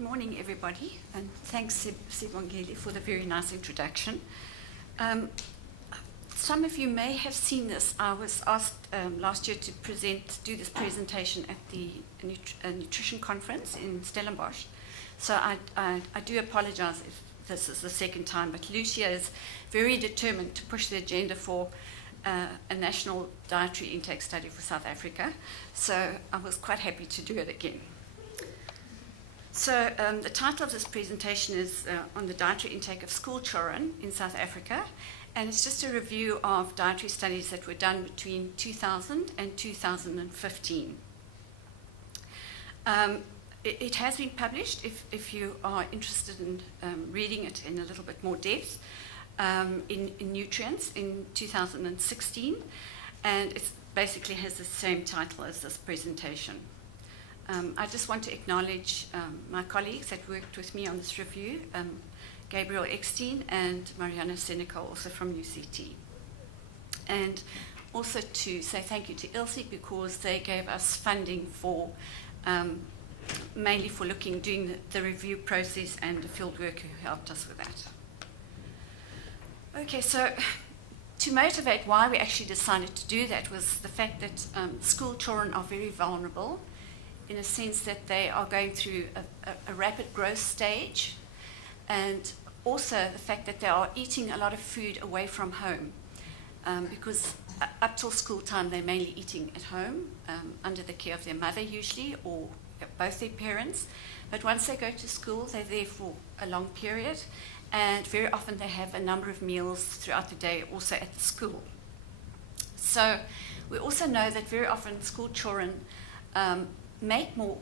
Good morning, everybody, and thanks, Sibongile, for the very nice introduction. Some of you may have seen this. I was asked last year to do this presentation at the Nutrition Conference in Stellenbosch. So I do apologize if this is the second time, but Lucia is very determined to push the agenda for a national dietary intake study for South Africa. So I was quite happy to do it again. So the title of this presentation is on the dietary intake of school children in South Africa, and it's just a review of dietary studies that were done between 2000 and 2015. It has been published, if you are interested in reading it in a little bit more depth, in Nutrients in 2016, and it basically has the same title as this presentation. I just want to acknowledge my colleagues that worked with me on this review, Gabriel Eckstein and Mariana Seneca, also from UCT. And also to say thank you to ILSI because they gave us funding for, mainly for doing the review process, and the field worker who helped us with that. Okay, so to motivate why we actually decided to do that was the fact that school children are very vulnerable, in a sense that they are going through a rapid growth stage, and also the fact that they are eating a lot of food away from home, because up till school time they're mainly eating at home, under the care of their mother usually, or both their parents. But once they go to school, they're there for a long period, and very often they have a number of meals throughout the day also at the school. So we also know that very often school children make more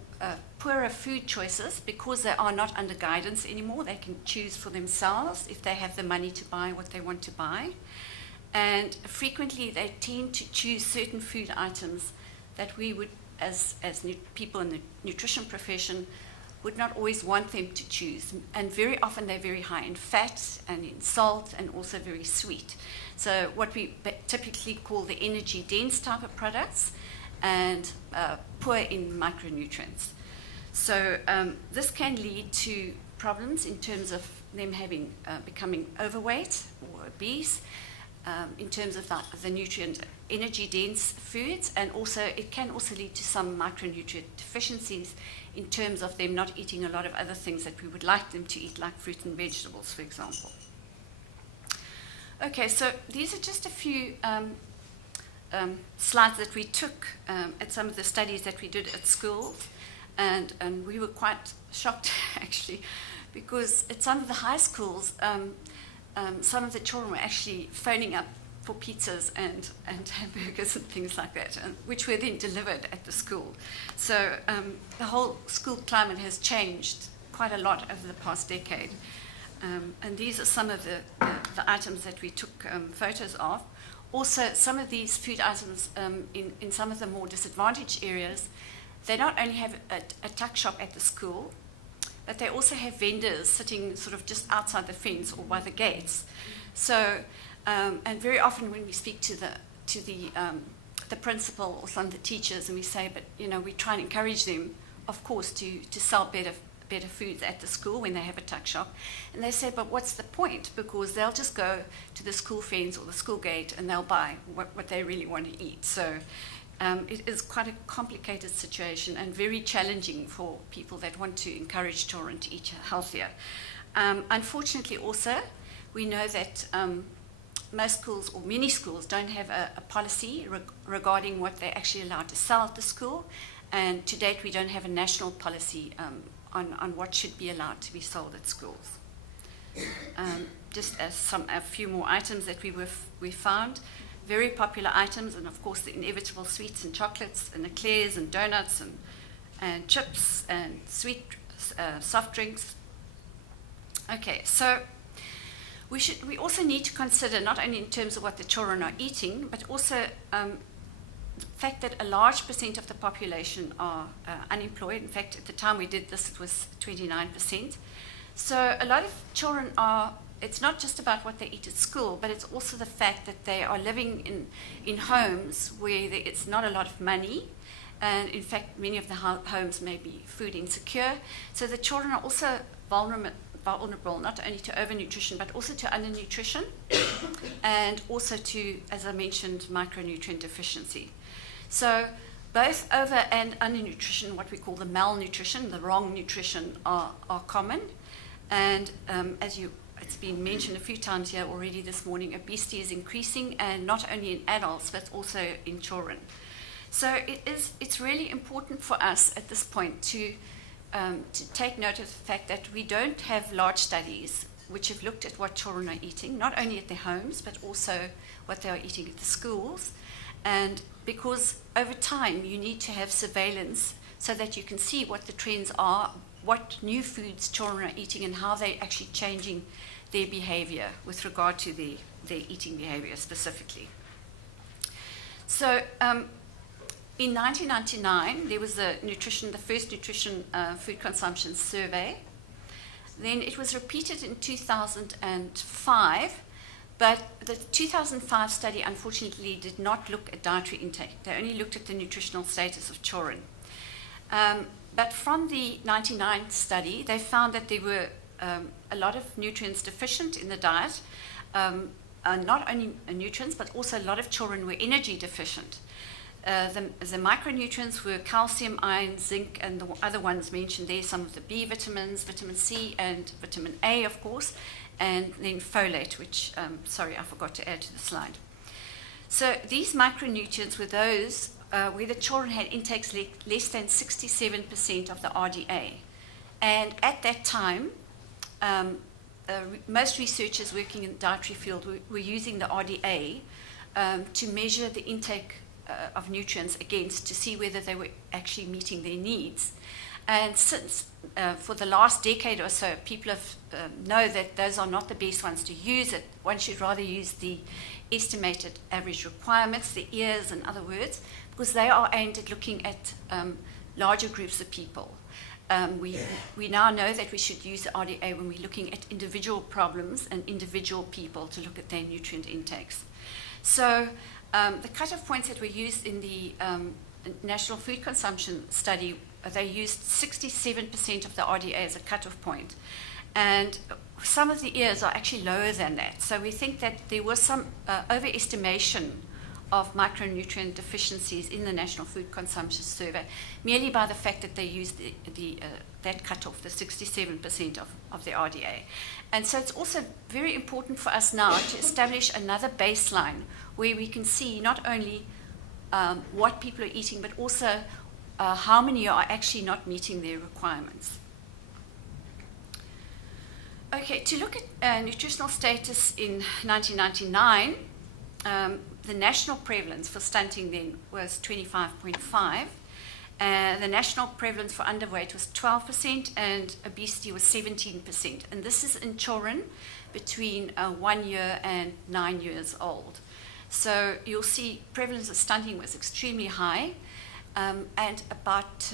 poorer food choices because they are not under guidance anymore. They can choose for themselves if they have the money to buy what they want to buy. And frequently they tend to choose certain food items that we would, as people in the nutrition profession, would not always want them to choose. And very often they're very high in fat and in salt and also very sweet. So what we typically call the energy dense type of products, and poor in micronutrients. So this can lead to problems in terms of them becoming overweight or obese, in terms of the nutrient energy dense foods, and also it can also lead to some micronutrient deficiencies in terms of them not eating a lot of other things that we would like them to eat, like fruit and vegetables, for example. Okay, so these are just a few slides that we took at some of the studies that we did at school, and we were quite shocked actually, because at some of the high schools some of the children were actually phoning up for pizzas and hamburgers and things like that, which were then delivered at the school. So the whole school climate has changed quite a lot over the past decade, and these are some of the items that we took photos of. Also, some of these food items in some of the more disadvantaged areas, they not only have a tuck shop at the school, but they also have vendors sitting sort of just outside the fence or by the gates. So, and very often when we speak to the principal or some of the teachers, and we say, but we try and encourage them, of course, to sell better foods at the school when they have a tuck shop. And they say, but what's the point? Because they'll just go to the school fence or the school gate and they'll buy what they really want to eat. So it is quite a complicated situation and very challenging for people that want to encourage children to eat healthier. Unfortunately also, we know that most schools or many schools don't have a policy regarding what they're actually allowed to sell at the school. And to date, we don't have a national policy on what should be allowed to be sold at schools. Just as a few more items that we found, very popular items, and of course the inevitable sweets and chocolates and eclairs and donuts and chips and sweet soft drinks. Okay, so we also need to consider not only in terms of what the children are eating, but also the fact that a large percent of the population are unemployed. In fact, at the time we did this, it was 29%. So a lot of children it's not just about what they eat at school, but it's also the fact that they are living in homes where it's not a lot of money, and in fact, many of the homes may be food insecure. So the children are also vulnerable not only to overnutrition, but also to undernutrition, and also to, as I mentioned, micronutrient deficiency. So both over and undernutrition, what we call the malnutrition, the wrong nutrition, are common. And it's been mentioned a few times here already this morning, obesity is increasing, and not only in adults, but also in children. So it's really important for us at this point to take note of the fact that we don't have large studies which have looked at what children are eating, not only at their homes, but also what they are eating at the schools. And because over time you need to have surveillance so that you can see what the trends are, what new foods children are eating, and how they're actually changing their behavior with regard to their eating behavior specifically. So in 1999, there was the first nutrition food consumption survey. Then it was repeated in 2005, but the 2005 study unfortunately did not look at dietary intake. They only looked at the nutritional status of children. But from the 1999 study, they found that there were a lot of nutrients deficient in the diet. Not only nutrients, but also a lot of children were energy deficient. The micronutrients were calcium, iron, zinc, and the other ones mentioned there, some of the B vitamins, vitamin C, and vitamin A, of course, and then folate, which, sorry, I forgot to add to the slide. So these micronutrients were those where the children had intakes less than 67% of the RDA. And at that time, most researchers working in the dietary field were using the RDA to measure the intake of nutrients against, to see whether they were actually meeting their needs. And since for the last decade or so, people have know that those are not the best ones to use. It one should rather use the estimated average requirements, the EARs in other words, because they are aimed at looking at larger groups of people. We now know that we should use the RDA when we're looking at individual problems and individual people to look at their nutrient intakes. So the cutoff points that were used in the National Food Consumption Study, they used 67% of the RDA as a cutoff point. And some of the EARs are actually lower than that. So we think that there was some overestimation of micronutrient deficiencies in the National Food Consumption Survey, merely by the fact that they used that cutoff, the 67% of the RDA. And so it's also very important for us now to establish another baseline where we can see not only what people are eating, but also how many are actually not meeting their requirements. Okay, to look at nutritional status in 1999, the national prevalence for stunting then was 25.5. The national prevalence for underweight was 12%, and obesity was 17%. And this is in children between 1 year and 9 years old. So you'll see prevalence of stunting was extremely high. And about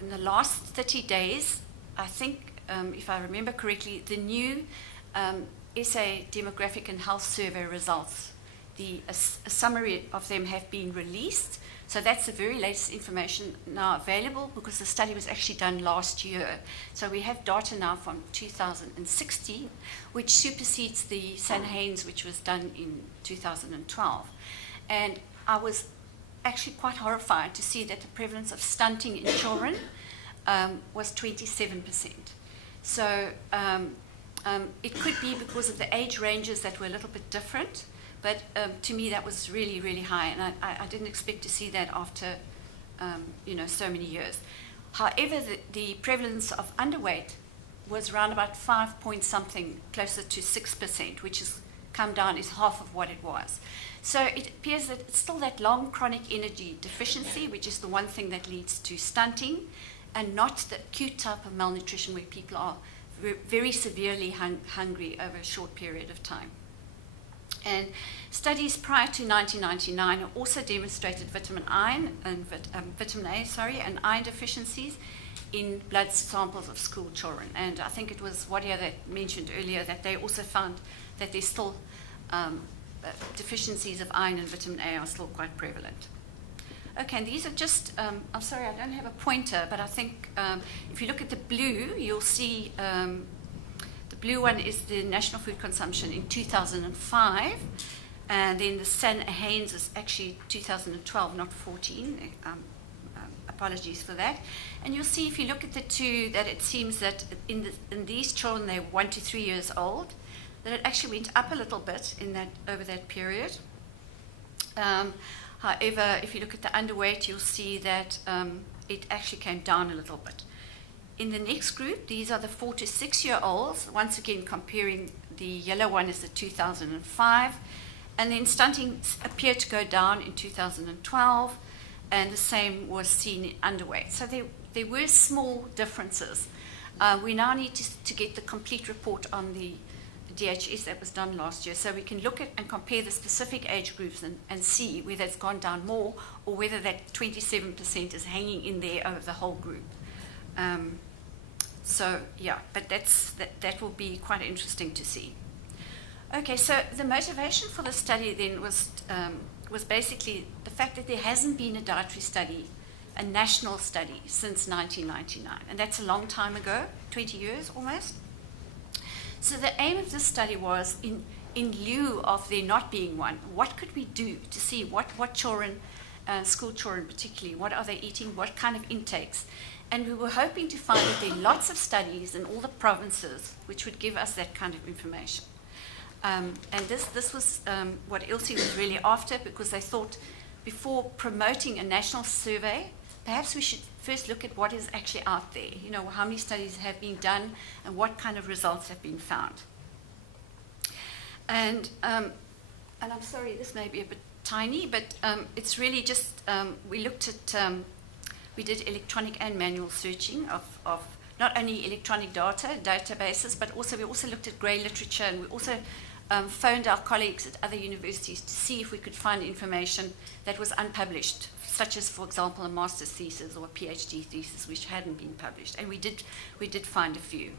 in the last 30 days, I think, if I remember correctly, the new SA Demographic and Health Survey results, a summary of them have been released. So that's the very latest information now available, because the study was actually done last year. So we have data now from 2016, which supersedes the Sanhains, which was done in 2012. And I was actually quite horrified to see that the prevalence of stunting in children was 27%. So it could be because of the age ranges that were a little bit different. But to me, that was really, really high, and I didn't expect to see that after, so many years. However, the prevalence of underweight was around about 5 point something, closer to 6%, which has come down, is half of what it was. So it appears that it's still that long chronic energy deficiency, which is the one thing that leads to stunting, and not the acute type of malnutrition where people are very severely hungry over a short period of time. And studies prior to 1999 have also demonstrated vitamin A, and iron deficiencies in blood samples of school children. And I think it was Wadia that mentioned earlier that they also found that there's still deficiencies of iron and vitamin A are still quite prevalent. Okay, and these are just, I'm sorry, I don't have a pointer, but I think if you look at the blue, you'll see the blue one is the national food consumption in 2005, and then the San Haynes is actually 2012, not 14. Apologies for that. And you'll see if you look at the two that it seems that in these children, they're 1 to 3 years old, that it actually went up a little bit over that period. However, if you look at the underweight, you'll see that it actually came down a little bit. In the next group, these are the 4 to 6 year olds. Once again, comparing the yellow one is the 2005. And then stunting appeared to go down in 2012. And the same was seen in underweight. So there were small differences. We now need to get the complete report on the DHS that was done last year, so we can look at and compare the specific age groups and see whether it's gone down more or whether that 27% is hanging in there over the whole group. So yeah, but that will be quite interesting to see. Okay, so the motivation for the study then was basically the fact that there hasn't been a dietary study, a national study, since 1999. And that's a long time ago, 20 years almost. So the aim of this study was, in lieu of there not being one, what could we do to see what children, school children particularly, what are they eating, what kind of intakes. And we were hoping to find that there are lots of studies in all the provinces which would give us that kind of information. And this was what ILSI was really after, because they thought before promoting a national survey, perhaps we should first look at what is actually out there. You know, how many studies have been done and what kind of results have been found. And I'm sorry, this may be a bit tiny, but it's really just, we looked at, we did electronic and manual searching of not only electronic databases, but also we also looked at grey literature, and we also phoned our colleagues at other universities to see if we could find information that was unpublished, such as, for example, a master's thesis or a PhD thesis which hadn't been published. And we did find a few.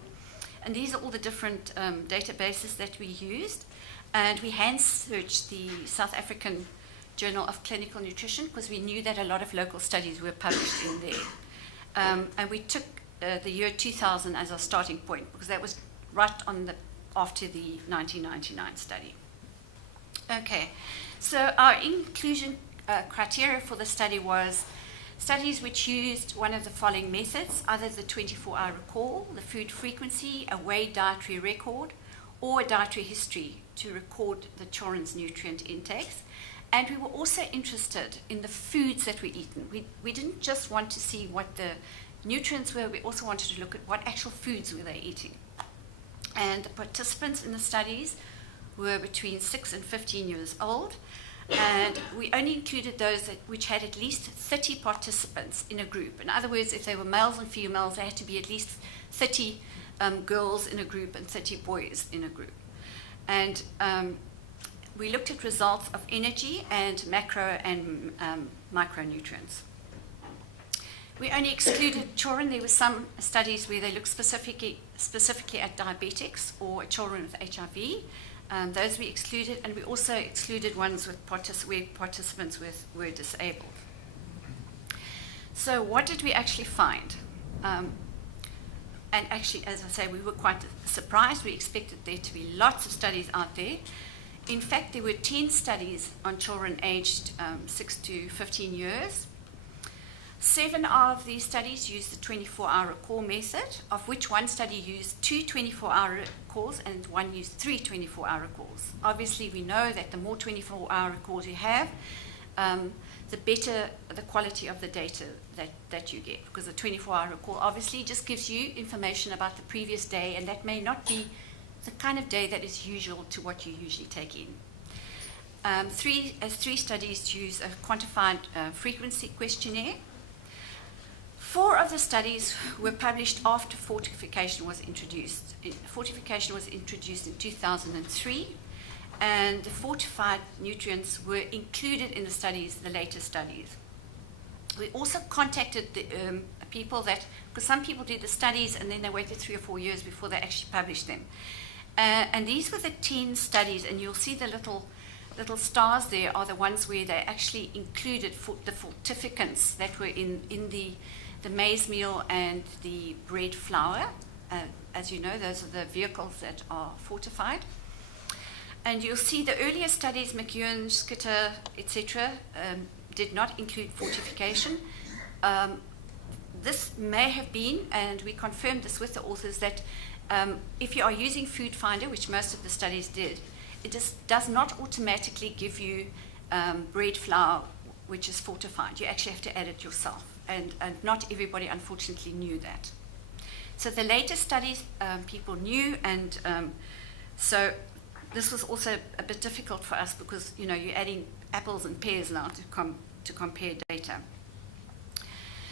And these are all the different databases that we used. And we hand-searched the South African Journal of Clinical Nutrition, because we knew that a lot of local studies were published in there. And we took the year 2000 as our starting point, because that was right on after the 1999 study. Okay, so our inclusion criteria for the study was studies which used one of the following methods, either the 24-hour recall, the food frequency, a weighed dietary record, or a dietary history to record the children's nutrient intakes. And we were also interested in the foods that were eaten. We didn't just want to see what the nutrients were, we also wanted to look at what actual foods were they eating. And the participants in the studies were between 6 and 15 years old, and we only included those which had at least 30 participants in a group. In other words, if they were males and females, they had to be at least 30 girls in a group and 30 boys in a group. And we looked at results of energy and macro and micronutrients. We only excluded children. There were some studies where they looked specifically at diabetics or children with HIV. Those we excluded, and we also excluded ones with where participants were disabled. So what did we actually find? And actually, as I say, we were quite surprised. We expected there to be lots of studies out there. In fact, there were 10 studies on children aged 6 to 15 years. 7 of these studies used the 24-hour recall method, of which one study used 2 24-hour recalls and one used 3 24-hour recalls. Obviously, we know that the more 24-hour recalls you have, the better the quality of the data that you get, because the 24-hour recall obviously just gives you information about the previous day, and that may not be the kind of day that is usual to what you usually take in. 3 studies use a quantified frequency questionnaire. 4 of the studies were published after fortification was introduced. Fortification was introduced in 2003, and the fortified nutrients were included in the studies, the later studies. We also contacted the people because some people did the studies and then they waited 3 or 4 years before they actually published them. And these were the 10 studies, and you'll see the little little stars there are the ones where they actually included the fortificants that were in the maize meal and the bread flour. As you know, those are the vehicles that are fortified. And you'll see the earlier studies, McEwen, Skitter, etc., did not include fortification. This may have been, and we confirmed this with the authors, that if you are using Food Finder, which most of the studies did, it just does not automatically give you bread flour, which is fortified. You actually have to add it yourself. And not everybody, unfortunately, knew that. So the later studies, people knew, and so this was also a bit difficult for us because, you know, you're adding apples and pears now to compare data.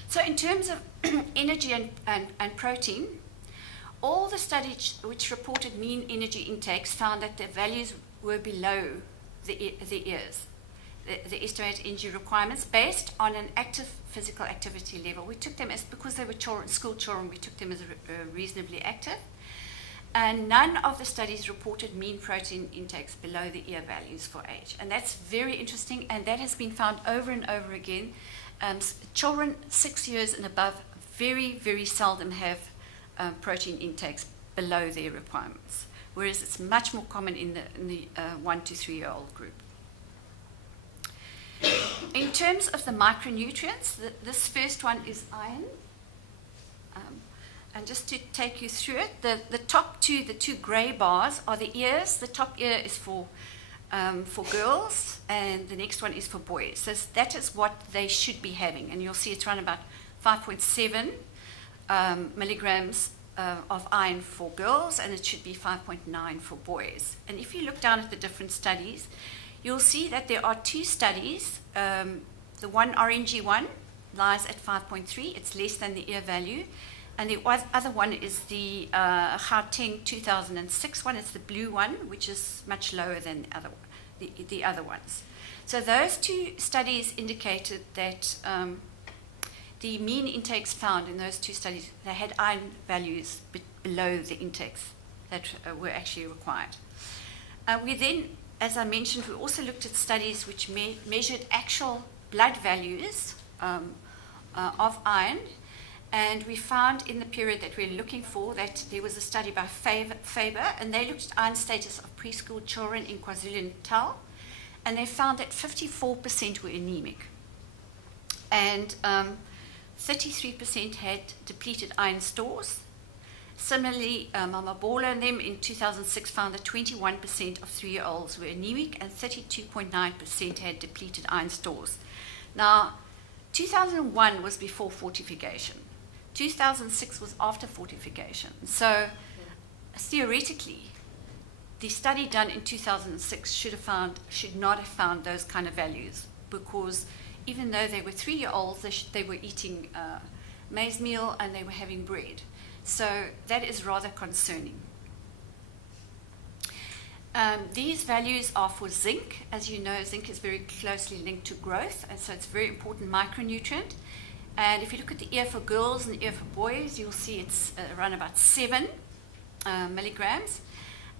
So in terms of energy and protein, all the studies which reported mean energy intakes found that the values were below the ears, the estimated energy requirements based on an active physical activity level. We took them as, because they were school children, we took them as reasonably active. And none of the studies reported mean protein intakes below the ear values for age. And that's very interesting, and that has been found over and over again. Children 6 years and above very, very seldom have protein intakes below their requirements, whereas it's much more common in the 1 to 3 year old group. In terms of the micronutrients, this first one is iron. And just to take you through it, the top two, the two grey bars, are the ears. The top ear is for girls, and the next one is for boys. So that is what they should be having. And you'll see it's around about 5.7 milligrams of iron for girls, and it should be 5.9 for boys. And if you look down at the different studies, you'll see that there are two studies. The one orangey one lies at 5.3. It's less than the ear value. And the other one is the Gauteng 2006 one. It's the blue one, which is much lower than the other ones. So those two studies indicated that the mean intakes found in those two studies, they had iron values below the intakes that were actually required. We then, as I mentioned, we also looked at studies which measured actual blood values of iron. And we found in the period that we're looking for that there was a study by Faber, and they looked at iron status of preschool children in KwaZulu-Natal, and they found that 54% were anemic, and 33% had depleted iron stores. Similarly, Mama Bola and them in 2006 found that 21% of 3-year-olds were anemic, and 32.9% had depleted iron stores. Now, 2001 was before fortification. 2006 was after fortification. So theoretically, the study done in 2006 should not have found those kind of values, because even though they were 3-year-olds, they were eating maize meal and they were having bread. So that is rather concerning. These values are for zinc. As you know, zinc is very closely linked to growth, and so it's a very important micronutrient. And if you look at the ear for girls and the ear for boys, you'll see it's around about 7 milligrams.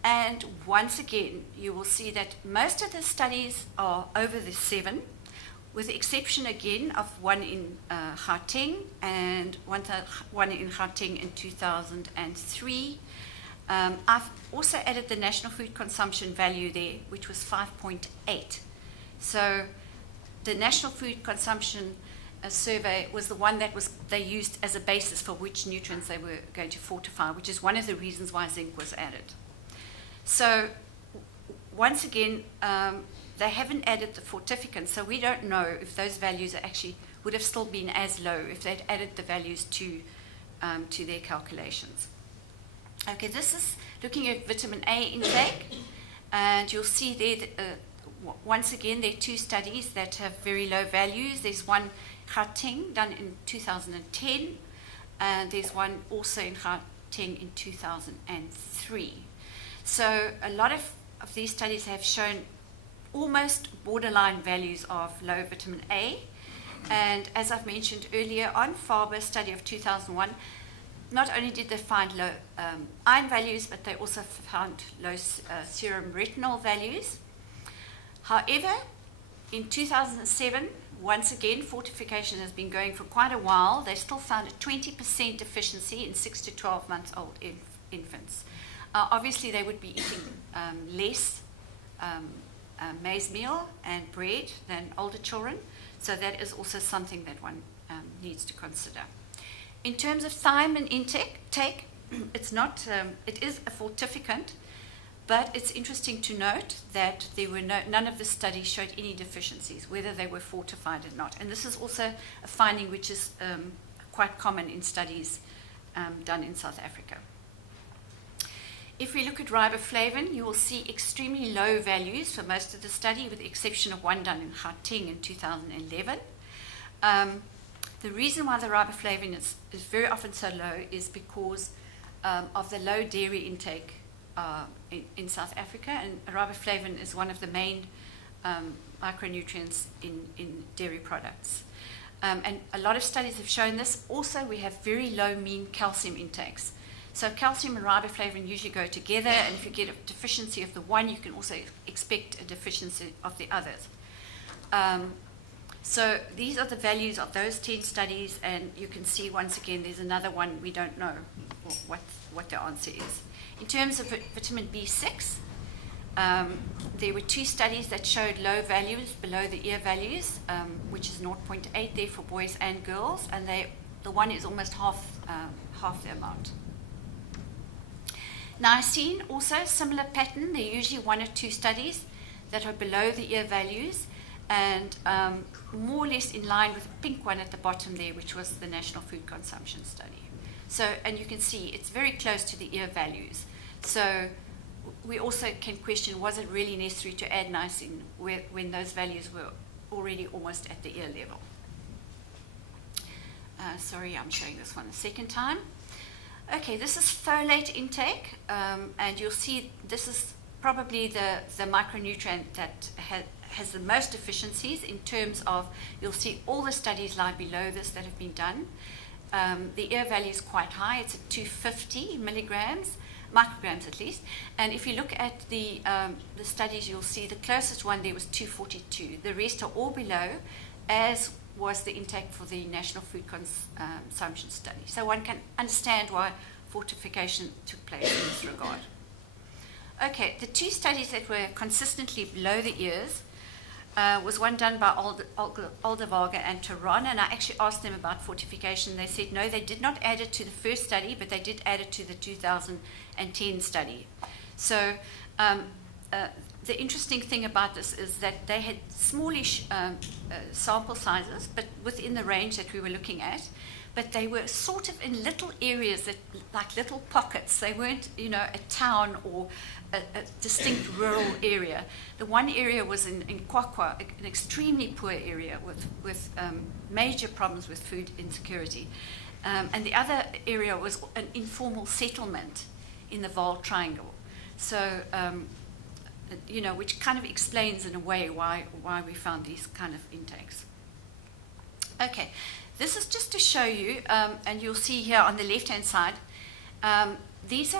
And once again, you will see that most of the studies are over the 7, with the exception again of one in Gauteng and one in Gauteng in 2003. I've also added the national food consumption value there, which was 5.8. So the national food consumption survey was the one that they used as a basis for which nutrients they were going to fortify, which is one of the reasons why zinc was added. So once again, they haven't added the fortificants, so we don't know if those values actually would have still been as low if they'd added the values to their calculations. Okay, this is looking at vitamin A intake, and you'll see there that, once again, there are two studies that have very low values. There's one Gauteng done in 2010, and there's one also in Gauteng in 2003. So a lot of these studies have shown almost borderline values of low vitamin A. And as I've mentioned earlier on, Faber's study of 2001, not only did they find low iron values, but they also found low serum retinol values. However, in 2007, once again, fortification has been going for quite a while. They still found a 20% deficiency in 6 to 12 months old infants. Obviously, they would be eating less maize meal and bread than older children, so that is also something that one needs to consider. In terms of thiamine intake, it's not. It is a fortificant, but it's interesting to note that there were none of the studies showed any deficiencies, whether they were fortified or not. And this is also a finding which is quite common in studies done in South Africa. If we look at riboflavin, you will see extremely low values for most of the study, with the exception of one done in Gauteng in 2011. The reason why the riboflavin is very often so low is because of the low dairy intake in South Africa, and riboflavin is one of the main micronutrients in dairy products. And a lot of studies have shown this. Also, we have very low mean calcium intakes. So calcium and riboflavin usually go together, and if you get a deficiency of the one, you can also expect a deficiency of the others. So these are the values of those 10 studies, and you can see once again there's another one we don't know what the answer is. In terms of vitamin B6, there were 2 studies that showed low values below the ear values, which is 0.8 there for boys and girls, and the one is almost half the amount. Niacin, also similar pattern. There are usually 1 or 2 studies that are below the ear values, and more or less in line with the pink one at the bottom there, which was the National Food Consumption Study. So, and you can see it's very close to the ear values. So we also can question, was it really necessary to add niacin when those values were already almost at the ear level? Sorry, I'm showing this one a second time. Okay, this is folate intake, and you'll see this is probably the micronutrient that has the most deficiencies in terms of, you'll see all the studies lie below this that have been done. The ear value is quite high. It's at 250 micrograms at least. And if you look at the studies, you'll see the closest one there was 242. The rest are all below, as was the intake for the National Food Consumption Study. So one can understand why fortification took place in this regard. Okay, the 2 studies that were consistently below the ears was one done by Alderwager and Tehran, and I actually asked them about fortification. They said no, they did not add it to the first study, but they did add it to the 2010 study. So the interesting thing about this is that they had smallish sample sizes, but within the range that we were looking at. But they were sort of in little areas, that, like little pockets. They weren't, a town or a distinct rural area. The one area was in Kwakwa, an extremely poor area with major problems with food insecurity. And the other area was an informal settlement in the Vaal Triangle. So, which kind of explains in a way why we found these kind of intakes. Okay. This is just to show you, and you'll see here on the left-hand side, this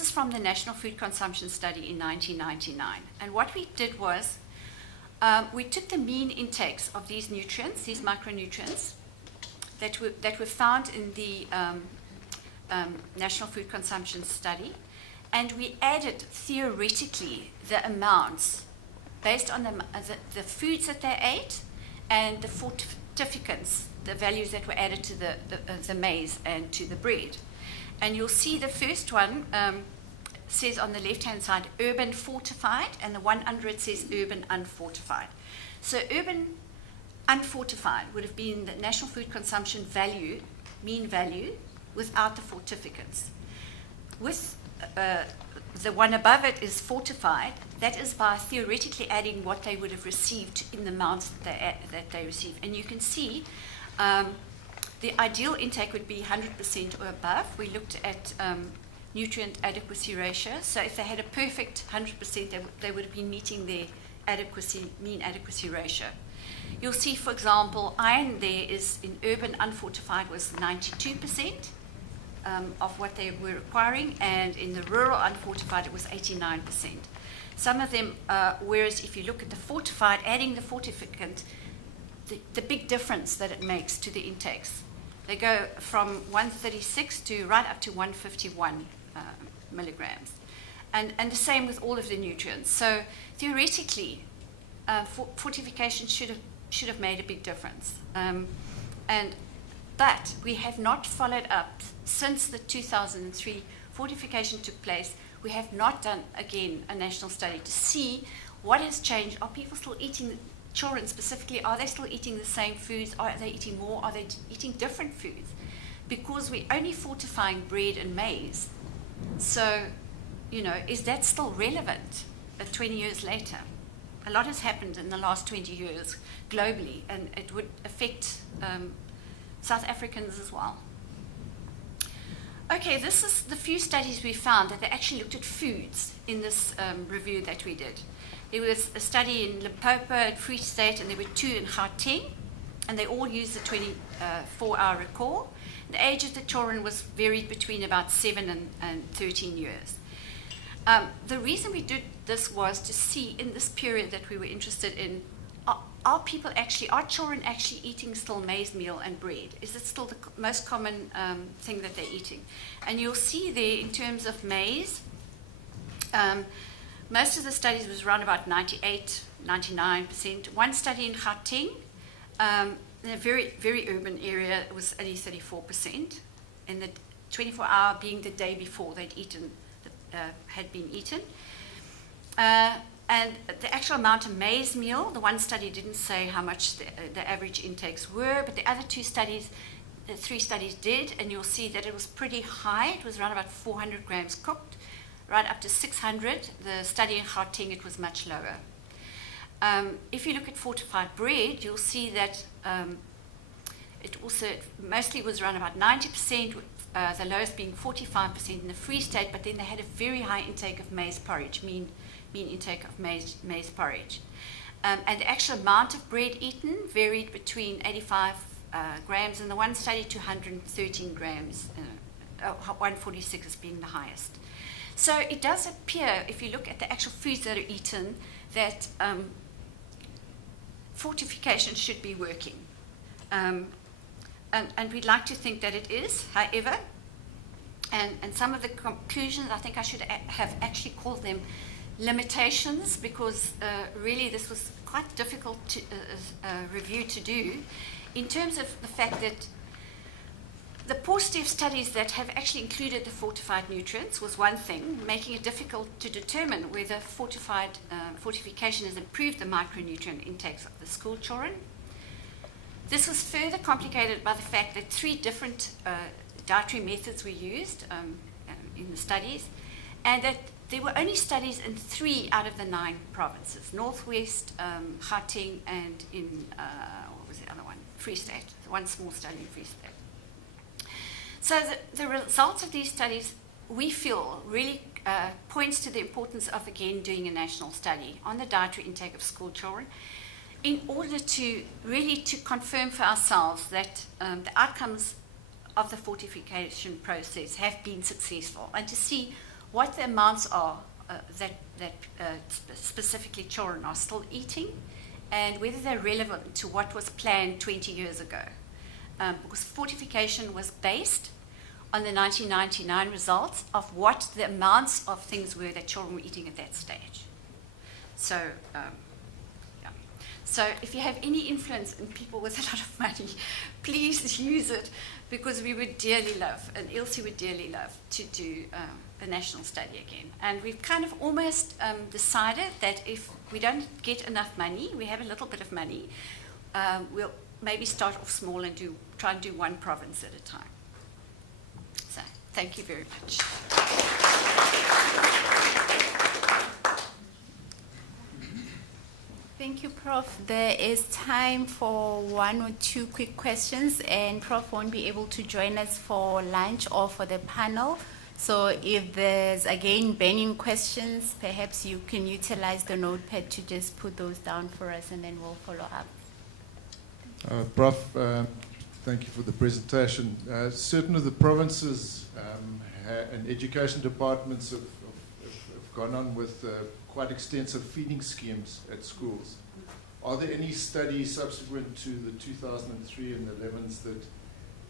is from the National Food Consumption Study in 1999. And what we did was, we took the mean intakes of these nutrients, these micronutrients, that were found in the National Food Consumption Study, and we added theoretically the amounts based on the foods that they ate and the fortificants, the values that were added to the maize and to the bread. And you'll see the first one says on the left-hand side, urban fortified, and the one under it says urban unfortified. So urban unfortified would have been the National Food Consumption value, mean value, without the fortificants. With the one above it is fortified. That is by theoretically adding what they would have received in the amounts that they receive. And you can see the ideal intake would be 100% or above. We looked at nutrient adequacy ratio. So if they had a perfect 100%, they would have been meeting their mean adequacy ratio. You'll see, for example, iron there is in urban unfortified was 92%. Of what they were requiring, and in the rural unfortified it was 89%. Some of them, whereas if you look at the fortified, adding the fortificant, the big difference that it makes to the intakes. They go from 136 to right up to 151 milligrams. And the same with all of the nutrients. So theoretically, fortification should have made a big difference. But we have not followed up since the 2003 fortification took place. We have not done, again, a national study to see what has changed. Are people still eating, children specifically, are they still eating the same foods? Are they eating more? Are they eating different foods? Because we're only fortifying bread and maize. So, is that still relevant 20 years later? A lot has happened in the last 20 years globally, and it would affect South Africans as well. Okay, this is the few studies we found that they actually looked at foods in this review that we did. There was a study in Limpopo and Free State, and there were 2 in Gauteng, and they all used the 24-hour recall. The age of the children was varied between about 7 and 13 years. The reason we did this was to see in this period that we were interested in, are children actually eating still maize meal and bread? Is it still the most common thing that they're eating? And you'll see there in terms of maize, most of the studies was around about 98, 99%. One study in Gauteng, in a very, very urban area, it was only 34%. And the 24-hour being the day before they'd eaten, had been eaten. And the actual amount of maize meal, the one study didn't say how much the average intakes were, but the other 2 studies, the 3 studies did, and you'll see that it was pretty high. It was around about 400 grams cooked, right up to 600. The study in Gauteng, it was much lower. If you look at fortified bread, you'll see that it also mostly was around about 90%, the lowest being 45% in the Free State, but then they had a very high intake of maize porridge, mean intake of maize porridge. And the actual amount of bread eaten varied between 85 grams in the one study to 113 grams, 146 as being the highest. So it does appear, if you look at the actual foods that are eaten, that fortification should be working. And we'd like to think that it is, however, and some of the conclusions, I think I should have actually called them limitations, because really this was quite difficult to review to do, in terms of the fact that the paucity of studies that have actually included the fortified nutrients was one thing, making it difficult to determine whether fortification has improved the micronutrient intakes of the school children. This was further complicated by the fact that 3 different dietary methods were used in the studies, and that there were only studies in 3 out of the 9 provinces, Northwest, Gauteng, and in, what was the other one? Free State, one small study in Free State. So the results of these studies, we feel, really points to the importance of, again, doing a national study on the dietary intake of school children, in order to really to confirm for ourselves that the outcomes of the fortification process have been successful, and to see what the amounts are that specifically children are still eating, and whether they're relevant to what was planned 20 years ago. Because fortification was based on the 1999 results of what the amounts of things were that children were eating at that stage. So, So if you have any influence in people with a lot of money, please use it, because we would dearly love, and ILSI would dearly love, to do a national study again. And we've kind of almost decided that if we don't get enough money, we have a little bit of money, we'll maybe start off small and try and do one province at a time. So thank you very much. Thank you, Prof. There is time for 1 or 2 quick questions, and Prof won't be able to join us for lunch or for the panel. So if there's, again, burning questions, perhaps you can utilize the notepad to just put those down for us, and then we'll follow up. Prof, thank you for the presentation. Certain of the provinces and education departments have gone on with quite extensive feeding schemes at schools. Are there any studies subsequent to the 2003 and 11s that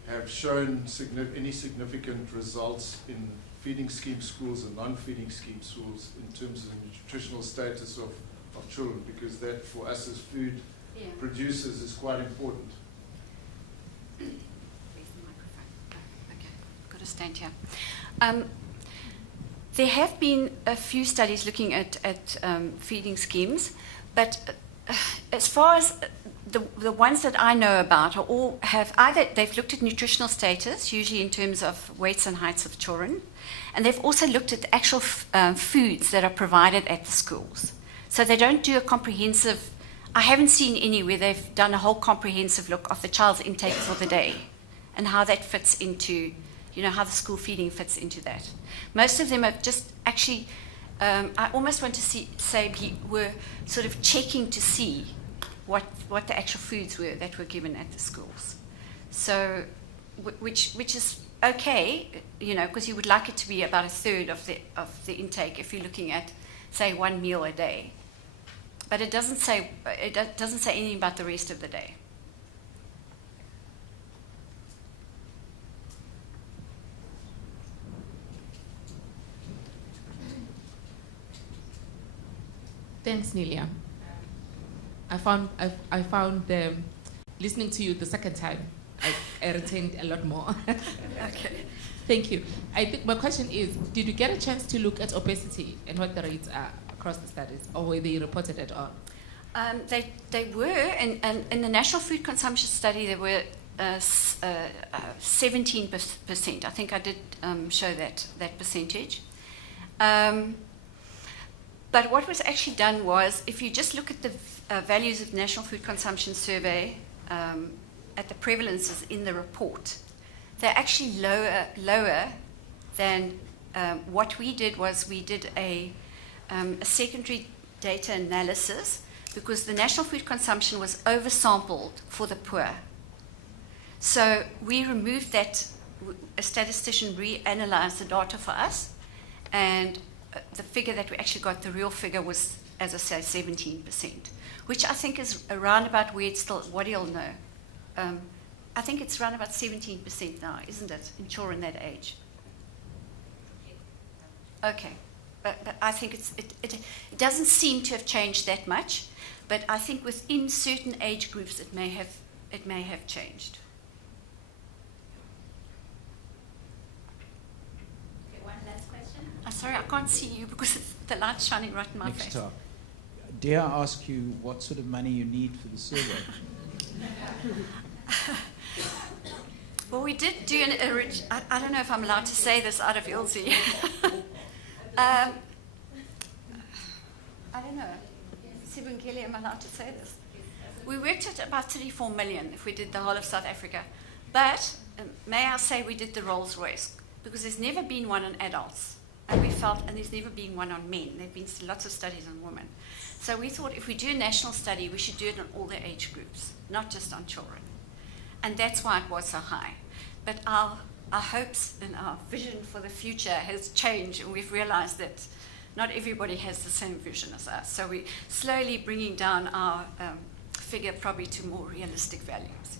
have shown any significant results in feeding scheme schools and non-feeding scheme schools in terms of the nutritional status of children? Because that, for us as food producers, is quite important. Where's the microphone? Oh, okay, got to stand here. There have been a few studies looking at feeding schemes, but as far as the ones that I know about are all have either they've looked at nutritional status, usually in terms of weights and heights of children, and they've also looked at the actual foods that are provided at the schools. So they don't do a comprehensive. I haven't seen any where they've done a whole comprehensive look of the child's intake for the day and how that fits into, how the school feeding fits into that. Most of them are just actually, I almost want to say were sort of checking to see what the actual foods were that were given at the schools. So, which is okay, because you would like it to be about a third of the intake if you're looking at, say, one meal a day. But it doesn't say anything about the rest of the day. Thanks, Nelia. I found listening to you the second time, I retained a lot more. Okay. Thank you. I think my question is, did you get a chance to look at obesity and what the rates are across the studies, or were they reported at all? They were, and in the National Food Consumption Study, there were 17%. I think I did show that percentage. But what was actually done was, if you just look at the values of the National Food Consumption Survey at the prevalences in the report, they're actually lower than what we did. Was we did a secondary data analysis because the national food consumption was oversampled for the poor. So we removed that. A statistician reanalyzed the data for us, and the figure that we actually got, the real figure was, as I say, 17%, which I think is around about where it's still, what do you all know? I think it's around about 17% now, isn't it, in children that age? Okay, but I think it doesn't seem to have changed that much, but I think within certain age groups it may have changed. Sorry, I can't see you because the light's shining right in my face. Next up. Dare I ask you what sort of money you need for the survey? Well, we did do I don't know if I'm allowed to say this out of ILSI. I don't know. Sibungile, am I allowed to say this? We worked at about 34 million if we did the whole of South Africa. But may I say we did the Rolls Royce, because there's never been one on adults. And we felt, and there's never been one on men. There have been lots of studies on women. So we thought if we do a national study, we should do it on all the age groups, not just on children. And that's why it was so high. But our hopes and our vision for the future has changed, and we've realized that not everybody has the same vision as us. So we're slowly bringing down our figure probably to more realistic values.